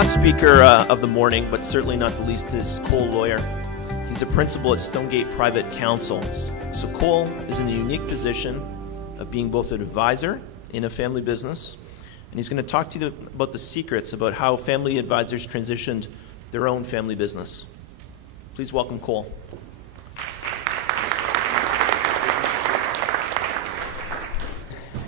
last speaker of the morning, but certainly not the least, is Koel Loyer. He's a principal at Stonegate Private Counsel. So Koel is in the unique position of being both an advisor in a family business, and he's going to talk to you about the secrets about how family advisors transitioned their own family business. Please welcome Koel.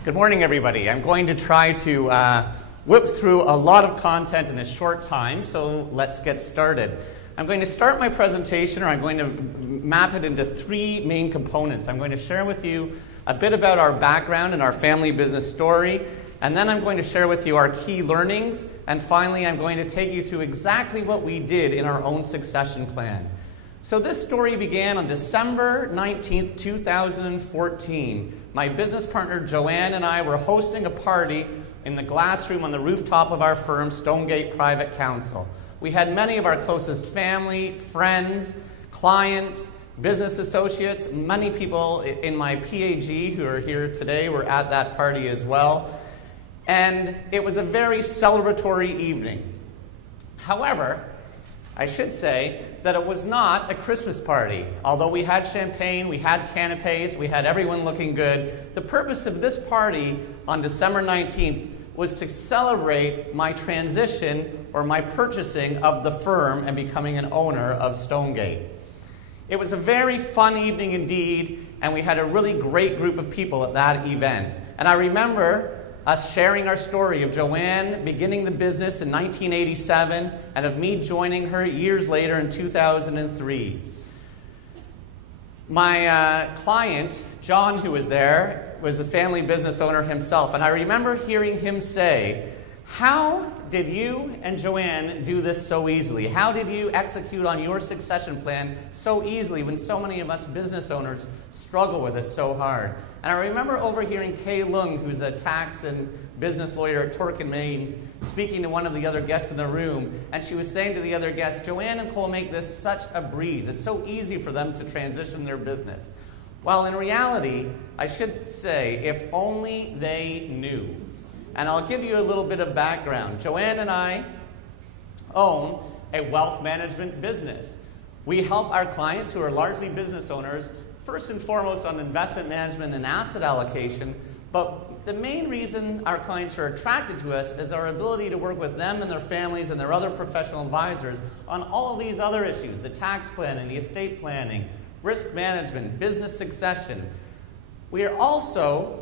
Good morning, everybody. I'm going to try to whip through a lot of content in a short time, so let's get started. I'm going to start my presentation, or I'm going to map it into three main components. I'm going to share with you a bit about our background and our family business story, and then I'm going to share with you our key learnings, and finally I'm going to take you through exactly what we did in our own succession plan. So this story began on December 19th, 2014. My business partner Joanne and I were hosting a party in the glass room on the rooftop of our firm, Stonegate Private Counsel. We had many of our closest family, friends, clients, business associates. Many people in my PAG who are here today were at that party as well. And it was a very celebratory evening. However, I should say that it was not a Christmas party. Although we had champagne, we had canapes, we had everyone looking good, the purpose of this party on December 19th was to celebrate my transition or my purchasing of the firm and becoming an owner of Stonegate. It was a very fun evening indeed, and we had a really great group of people at that event. And I remember us sharing our story of Joanne beginning the business in 1987 and of me joining her years later in 2003. My client, John, who was there, was a family business owner himself, and I remember hearing him say, "How did you and Joanne do this so easily? How did you execute on your succession plan so easily when so many of us business owners struggle with it so hard?" And I remember overhearing Kay Lung, who's a tax and business lawyer at Torkin Mains, speaking to one of the other guests in the room, and she was saying to the other guests, "Joanne and Koel make this such a breeze. It's so easy for them to transition their business." Well, in reality, I should say, if only they knew. And I'll give you a little bit of background. Joanne and I own a wealth management business. We help our clients, who are largely business owners, first and foremost on investment management and asset allocation, but the main reason our clients are attracted to us is our ability to work with them and their families and their other professional advisors on all of these other issues, the tax planning, the estate planning, risk management, business succession. We are also,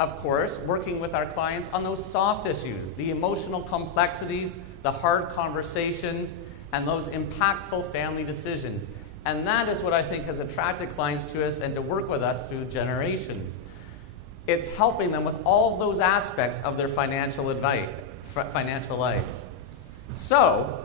of course, working with our clients on those soft issues, the emotional complexities, the hard conversations, and those impactful family decisions. And that is what I think has attracted clients to us and to work with us through generations. It's helping them with all of those aspects of their financial lives. So,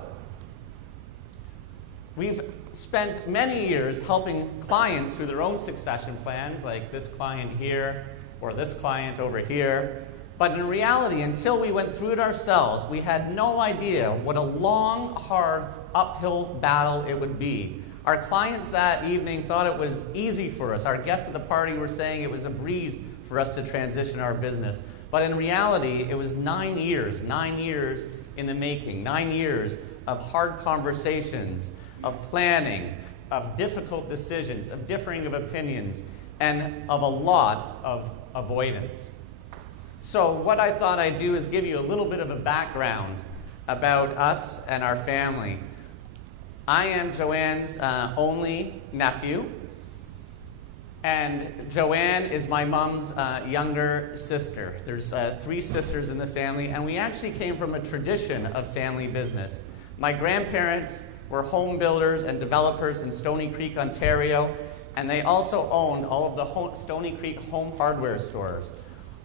we've spent many years helping clients through their own succession plans, like this client here or this client over here. But in reality, until we went through it ourselves, we had no idea what a long, hard, uphill battle it would be. Our clients that evening thought it was easy for us. Our guests at the party were saying it was a breeze for us to transition our business. But in reality, it was 9 years in the making, 9 years of hard conversations, of planning, of difficult decisions, of differing of opinions, and of a lot of avoidance. So what I thought I'd do is give you a little bit of a background about us and our family. I am Joanne's only nephew, and Joanne is my mom's younger sister. There's 3 sisters in the family, and we actually came from a tradition of family business. My grandparents were home builders and developers in Stony Creek, Ontario, and they also owned all of the Stony Creek home hardware stores.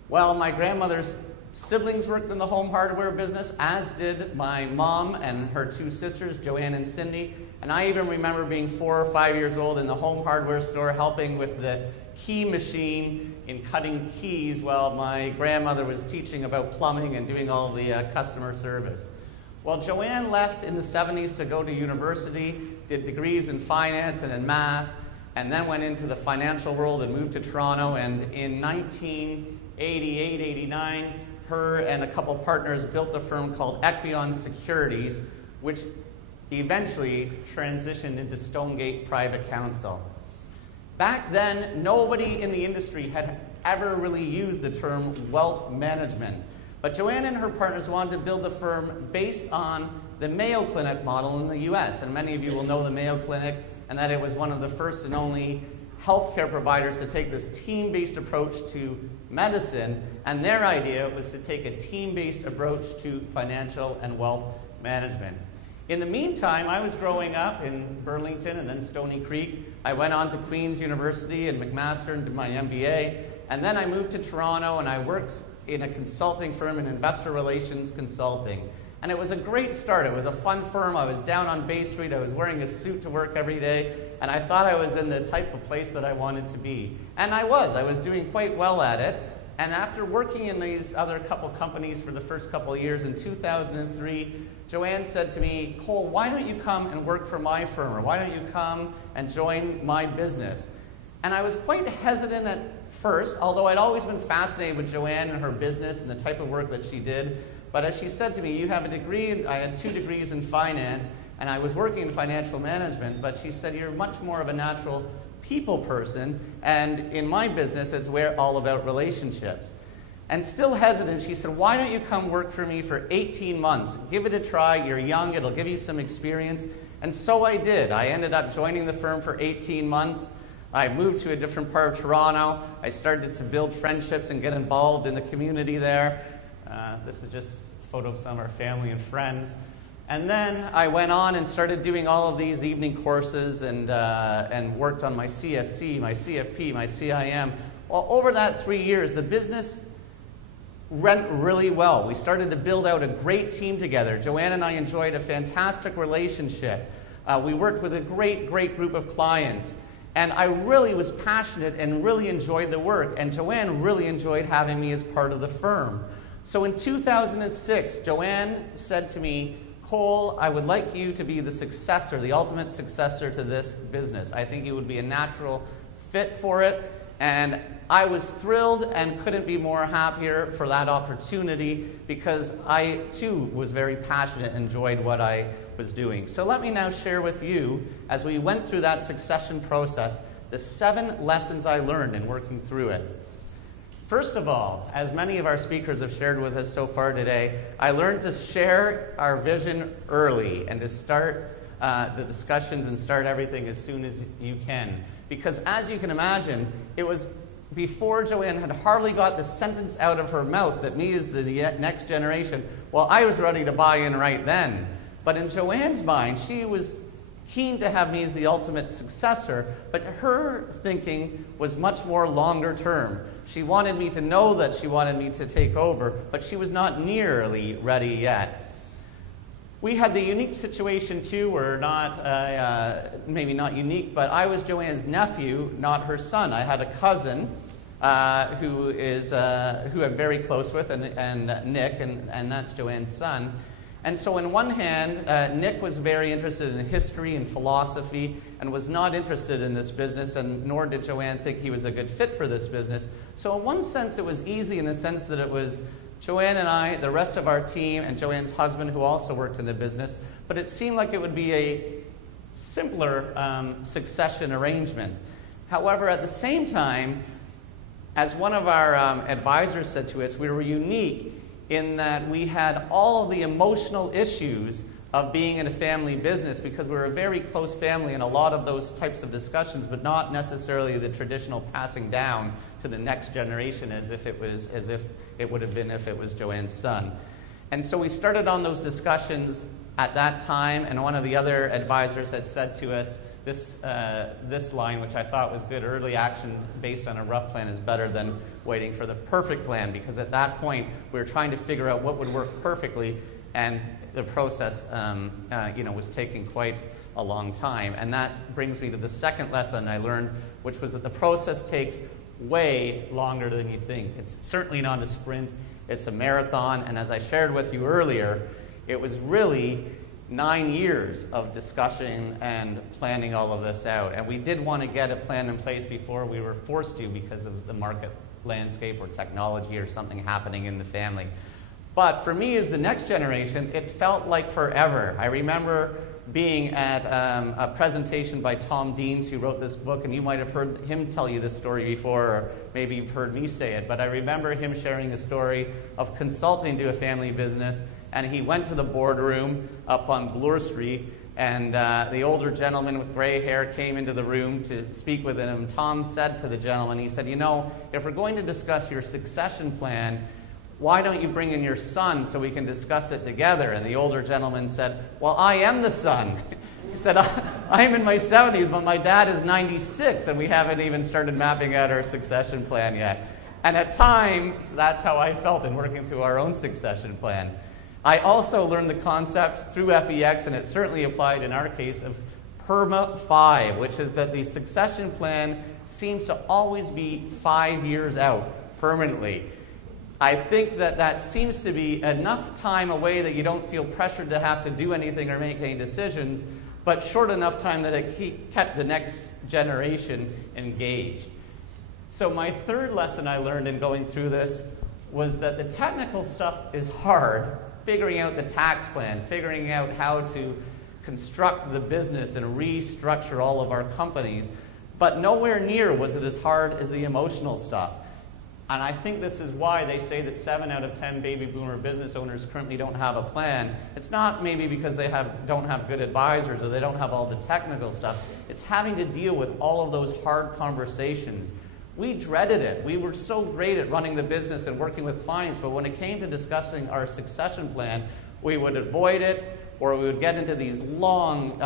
Well, my grandmother's siblings worked in the home hardware business, as did my mom and her 2 sisters, Joanne and Cindy. And I even remember being 4 or 5 years old in the home hardware store helping with the key machine in cutting keys while my grandmother was teaching about plumbing and doing all the customer service. Well, Joanne left in the 70s to go to university, did degrees in finance and in math, and then went into the financial world and moved to Toronto. And in 1988, 89, her and a couple partners built a firm called Equion Securities, which eventually transitioned into Stonegate Private Counsel. Back then, nobody in the industry had ever really used the term wealth management. But Joanne and her partners wanted to build a firm based on the Mayo Clinic model in the US. And many of you will know the Mayo Clinic, and that it was one of the first and only healthcare providers to take this team-based approach to medicine. And their idea was to take a team-based approach to financial and wealth management. In the meantime, I was growing up in Burlington and then Stony Creek. I went on to Queen's University and McMaster and did my MBA. And then I moved to Toronto and I worked in a consulting firm in investor relations consulting. And it was a great start. It was a fun firm. I was down on Bay Street. I was wearing a suit to work every day. And I thought I was in the type of place that I wanted to be. And I was. I was doing quite well at it. And after working in these other couple companies for the first couple of years, in 2003, Joanne said to me, "Koel, why don't you come and work for my firm? Or why don't you come and join my business?" And I was quite hesitant at first, although I'd always been fascinated with Joanne and her business and the type of work that she did. But as she said to me, "You have a degree," I had 2 degrees in finance, and I was working in financial management, but she said, "You're much more of a natural people person, and in my business, it's all about relationships." And still hesitant, she said, "Why don't you come work for me for 18 months? Give it a try. You're young. It'll give you some experience." And so I did. I ended up joining the firm for 18 months. I moved to a different part of Toronto. I started to build friendships and get involved in the community there. This is just a photo of some of our family and friends. And then I went on and started doing all of these evening courses and worked on my CSC, my CFP, my CIM. Well, over that 3 years, the business went really well. We started to build out a great team together. Joanne and I enjoyed a fantastic relationship. We worked with a great group of clients. And I really was passionate and really enjoyed the work. And Joanne really enjoyed having me as part of the firm. So in 2006, Joanne said to me, "Koel, I would like you to be the successor, the ultimate successor to this business. I think you would be a natural fit for it." And I was thrilled and couldn't be more happier for that opportunity because I, too, was very passionate and enjoyed what I was doing. So let me now share with you, as we went through that succession process, the 7 lessons I learned in working through it. First of all, as many of our speakers have shared with us so far today, I learned to share our vision early and to start the discussions and start everything as soon as you can. Because as you can imagine, it was before Joanne had hardly got the sentence out of her mouth that me is the next generation. Well, I was ready to buy in right then. But in Joanne's mind, she was keen to have me as the ultimate successor, but her thinking was much more longer term. She wanted me to know that she wanted me to take over, but she was not nearly ready yet. We had the unique situation too, where maybe not unique, but I was Joanne's nephew, not her son. I had a cousin who I'm very close with, and Nick, and that's Joanne's son. And so on one hand, Nick was very interested in history and philosophy and was not interested in this business, and nor did Joanne think he was a good fit for this business. So in one sense, it was easy in the sense that it was Joanne and I, the rest of our team, and Joanne's husband, who also worked in the business. But it seemed like it would be a simpler succession arrangement. However, at the same time, as one of our advisors said to us, we were unique in that we had all of the emotional issues of being in a family business because we were a very close family and a lot of those types of discussions, but not necessarily the traditional passing down to the next generation as if it would have been if it was Joanne's son. And so we started on those discussions at that time, and one of the other advisors had said to us this line, which I thought was good: early action based on a rough plan is better than waiting for the perfect plan, because at that point we were trying to figure out what would work perfectly, and the process was taking quite a long time. And that brings me to the second lesson I learned, which was that the process takes way longer than you think. It's certainly not a sprint, it's a marathon, and as I shared with you earlier, it was really 9 years of discussion and planning all of this out. And we did want to get a plan in place before we were forced to because of the market landscape or technology or something happening in the family. But for me as the next generation, it felt like forever. I remember being at a presentation by Tom Deans, who wrote this book, and you might have heard him tell you this story before, or maybe you've heard me say it, but I remember him sharing a story of consulting to a family business, and he went to the boardroom up on Bloor Street, and the older gentleman with gray hair came into the room to speak with him. Tom said to the gentleman, he said, you know, if we're going to discuss your succession plan, why don't you bring in your son so we can discuss it together? And the older gentleman said, well, I am the son. He said, I'm in my 70s, but my dad is 96, and we haven't even started mapping out our succession plan yet. And at times, that's how I felt in working through our own succession plan. I also learned the concept through FEX, and it certainly applied in our case, of PERMA 5, which is that the succession plan seems to always be 5 years out permanently. I think that that seems to be enough time away that you don't feel pressured to have to do anything or make any decisions, but short enough time that it kept the next generation engaged. So my third lesson I learned in going through this was that the technical stuff is hard, figuring out the tax plan, figuring out how to construct the business and restructure all of our companies, but nowhere near was it as hard as the emotional stuff. And I think this is why they say that 7 out of 10 baby boomer business owners currently don't have a plan. It's not maybe because they don't have good advisors or they don't have all the technical stuff. It's having to deal with all of those hard conversations. We dreaded it. We were so great at running the business and working with clients, but when it came to discussing our succession plan, we would avoid it, or we would get into these long,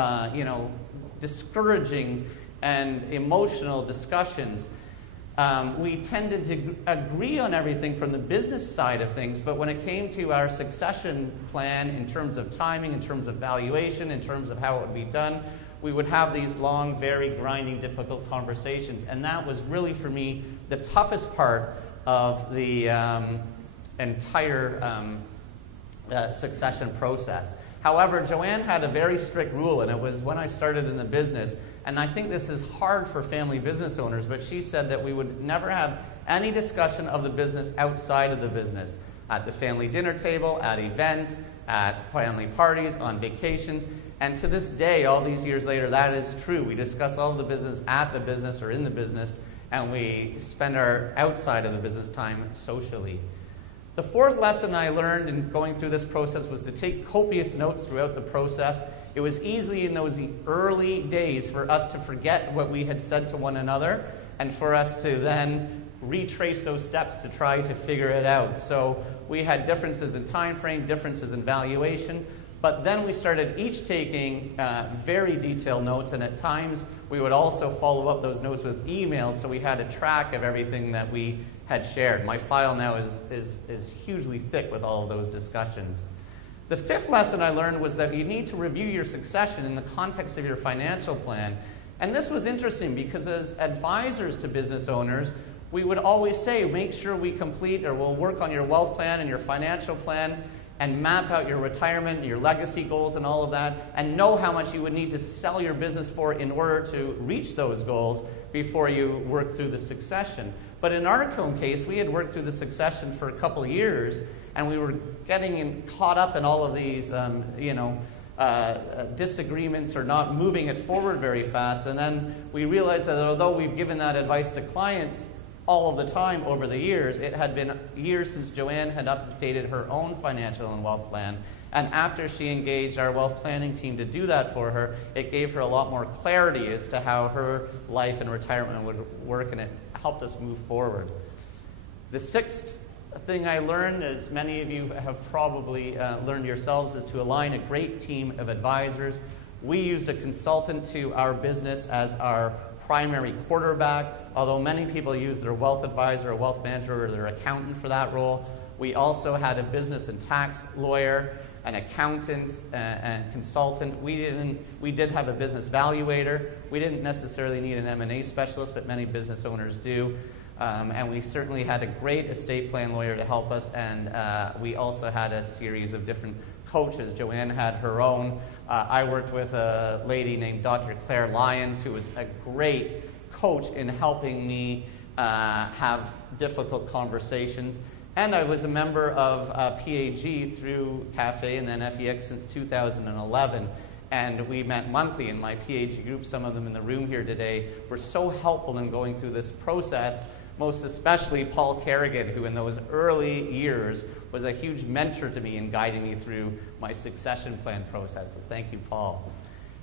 discouraging and emotional discussions. We tended to agree on everything from the business side of things, but when it came to our succession plan in terms of timing, in terms of valuation, in terms of how it would be done, we would have these long, very grinding, difficult conversations. And that was really, for me, the toughest part of the entire succession process. However, Joanne had a very strict rule, and it was when I started in the business. And I think this is hard for family business owners, but she said that we would never have any discussion of the business outside of the business. At the family dinner table, at events, at family parties, on vacations. And to this day, all these years later, that is true. We discuss all of the business at the business or in the business, and we spend our outside of the business time socially. The fourth lesson I learned in going through this process was to take copious notes throughout the process. It was easy in those early days for us to forget what we had said to one another and for us to then retrace those steps to try to figure it out. So we had differences in time frame, differences in valuation, but then we started each taking very detailed notes, and at times we would also follow up those notes with emails so we had a track of everything that we had shared. My file now is hugely thick with all of those discussions. The fifth lesson I learned was that you need to review your succession in the context of your financial plan. And this was interesting because as advisors to business owners, we would always say, make sure we complete or we'll work on your wealth plan and your financial plan and map out your retirement, your legacy goals and all of that, and know how much you would need to sell your business for in order to reach those goals before you work through the succession. But in our case, we had worked through the succession for a couple of years, and we were getting caught up in all of these, disagreements or not moving it forward very fast. And then we realized that although we've given that advice to clients all of the time over the years, it had been years since Joanne had updated her own financial and wealth plan. And after she engaged our wealth planning team to do that for her, it gave her a lot more clarity as to how her life and retirement would work, and it helped us move forward. The sixth thing I learned, as many of you have probably learned yourselves, is to align a great team of advisors. We used a consultant to our business as our primary quarterback, although many people use their wealth advisor or wealth manager or their accountant for that role. We also had a business and tax lawyer, an accountant, and consultant. We did have a business valuator. We didn't necessarily need an M&A specialist, but many business owners do. And we certainly had a great estate plan lawyer to help us, and we also had a series of different coaches. Joanne had her own. I worked with a lady named Dr. Claire Lyons, who was a great coach in helping me have difficult conversations. And I was a member of PAG through CAFE and then FEX since 2011. And we met monthly in my PAG group. Some of them in the room here today were so helpful in going through this process, most especially Paul Kerrigan, who in those early years was a huge mentor to me in guiding me through my succession plan process. So thank you, Paul.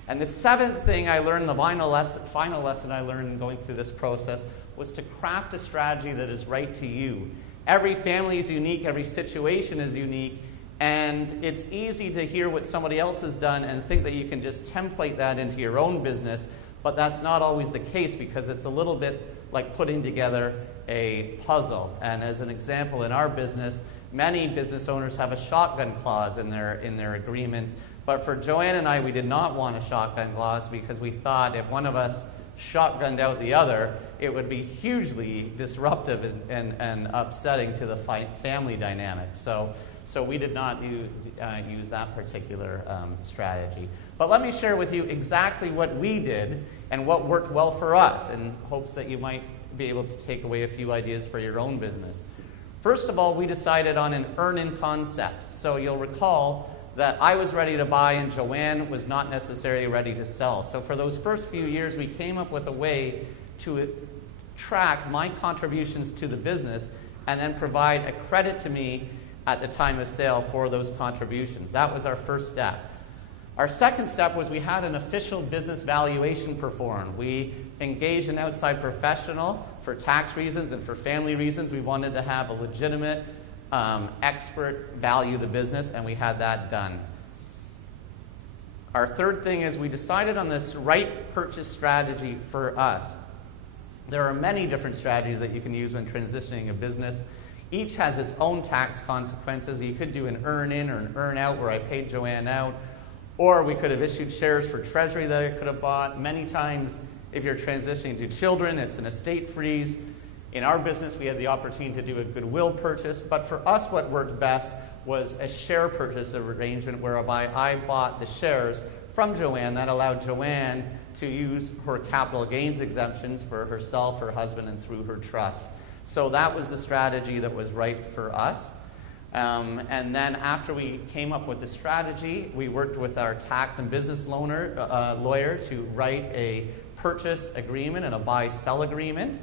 And the seventh thing I learned, the final lesson I learned in going through this process, was to craft a strategy that is right to you. Every family is unique, every situation is unique, and it's easy to hear what somebody else has done and think that you can just template that into your own business, but that's not always the case because it's a little bit like putting together a puzzle. And as an example, in our business, many business owners have a shotgun clause in their agreement, but for Joanne and I, we did not want a shotgun clause because we thought if one of us shotgunned out the other, it would be hugely disruptive and upsetting to the family dynamic. So we did not use that particular strategy. But let me share with you exactly what we did and what worked well for us in hopes that you might be able to take away a few ideas for your own business. First of all, we decided on an earn-in concept. So you'll recall that I was ready to buy and Joanne was not necessarily ready to sell. So for those first few years, we came up with a way to track my contributions to the business and then provide a credit to me at the time of sale for those contributions. That was our first step. Our second step was we had an official business valuation performed. We engaged an outside professional for tax reasons and for family reasons. We wanted to have a legitimate expert value the business, and we had that done. Our third thing is we decided on this right purchase strategy for us. There are many different strategies that you can use when transitioning a business. Each has its own tax consequences. You could do an earn-in or an earn-out where I paid Joanne out, or we could have issued shares for treasury that I could have bought. Many times, if you're transitioning to children, it's an estate freeze. In our business, we had the opportunity to do a goodwill purchase, but for us, what worked best was a share purchase arrangement whereby I bought the shares from Joanne. That allowed Joanne to use her capital gains exemptions for herself, her husband, and through her trust. So that was the strategy that was right for us. And then after we came up with the strategy, we worked with our tax and business lawyer to write a purchase agreement and a buy-sell agreement.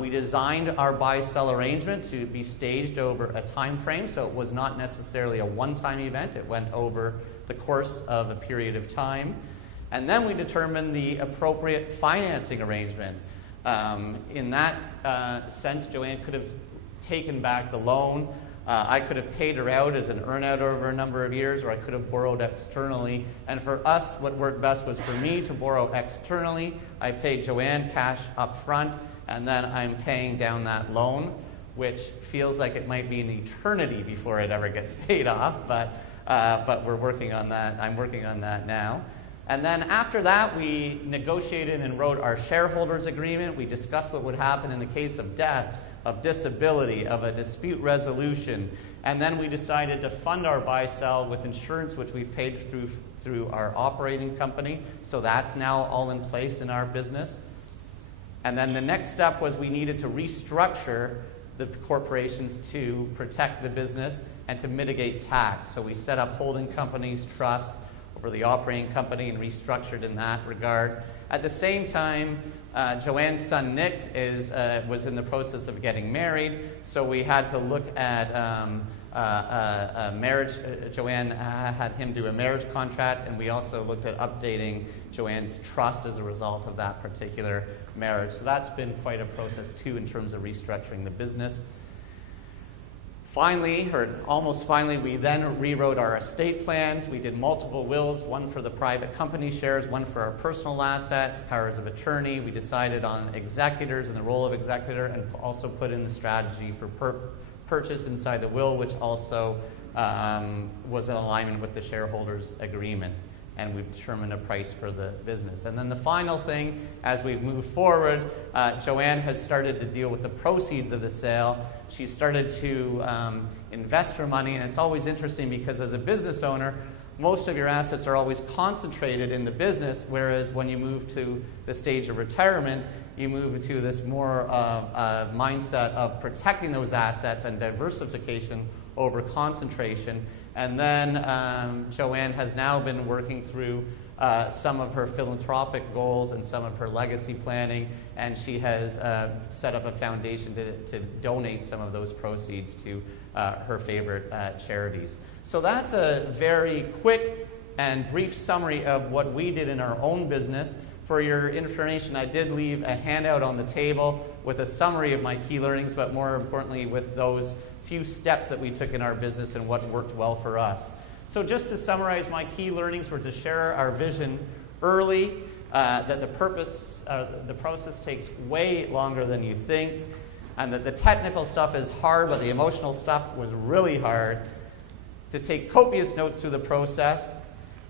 We designed our buy-sell arrangement to be staged over a time frame, so it was not necessarily a one-time event. It went over the course of a period of time. And then we determined the appropriate financing arrangement. In that sense, Joanne could have taken back the loan. I could have paid her out as an earn-out over a number of years, or I could have borrowed externally. And for us, what worked best was for me to borrow externally. I paid Joanne cash up front, and then I'm paying down that loan, which feels like it might be an eternity before it ever gets paid off, but we're working on that. I'm working on that now. And then after that, we negotiated and wrote our shareholders agreement. We discussed what would happen in the case of death, of disability, of a dispute resolution. And then we decided to fund our buy-sell with insurance, which we've paid through our operating company. So that's now all in place in our business. And then the next step was we needed to restructure the corporations to protect the business and to mitigate tax. So we set up holding companies, trusts, over the operating company and restructured in that regard. At the same time, Joanne's son Nick was in the process of getting married, so we had to look at marriage. Joanne had him do a marriage contract, and we also looked at updating Joanne's trust as a result of that particular marriage. So that's been quite a process too in terms of restructuring the business. Finally, or almost finally, we then rewrote our estate plans. We did multiple wills, one for the private company shares, one for our personal assets, powers of attorney. We decided on executors and the role of executor, and also put in the strategy for purchase inside the will, which also was in alignment with the shareholders' agreement. And we've determined a price for the business. And then the final thing, as we've moved forward, Joanne has started to deal with the proceeds of the sale. She started to invest her money, and it's always interesting because as a business owner, most of your assets are always concentrated in the business, whereas when you move to the stage of retirement, you move into this more mindset of protecting those assets and diversification over concentration. And then Joanne has now been working through some of her philanthropic goals and some of her legacy planning, and she has set up a foundation to donate some of those proceeds to her favorite charities. So that's a very quick and brief summary of what we did in our own business. For your information, I did leave a handout on the table with a summary of my key learnings, but more importantly with those few steps that we took in our business and what worked well for us. So just to summarize, my key learnings were to share our vision early, that the process takes way longer than you think, and that the technical stuff is hard, but the emotional stuff was really hard, to take copious notes through the process,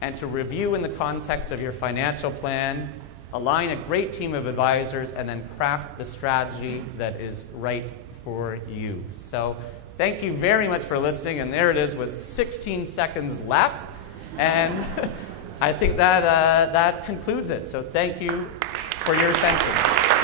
and to review in the context of your financial plan, align a great team of advisors, and then craft the strategy that is right for you. So thank you very much for listening, and there it is with 16 seconds left, and I think that concludes it. So thank you for your attention.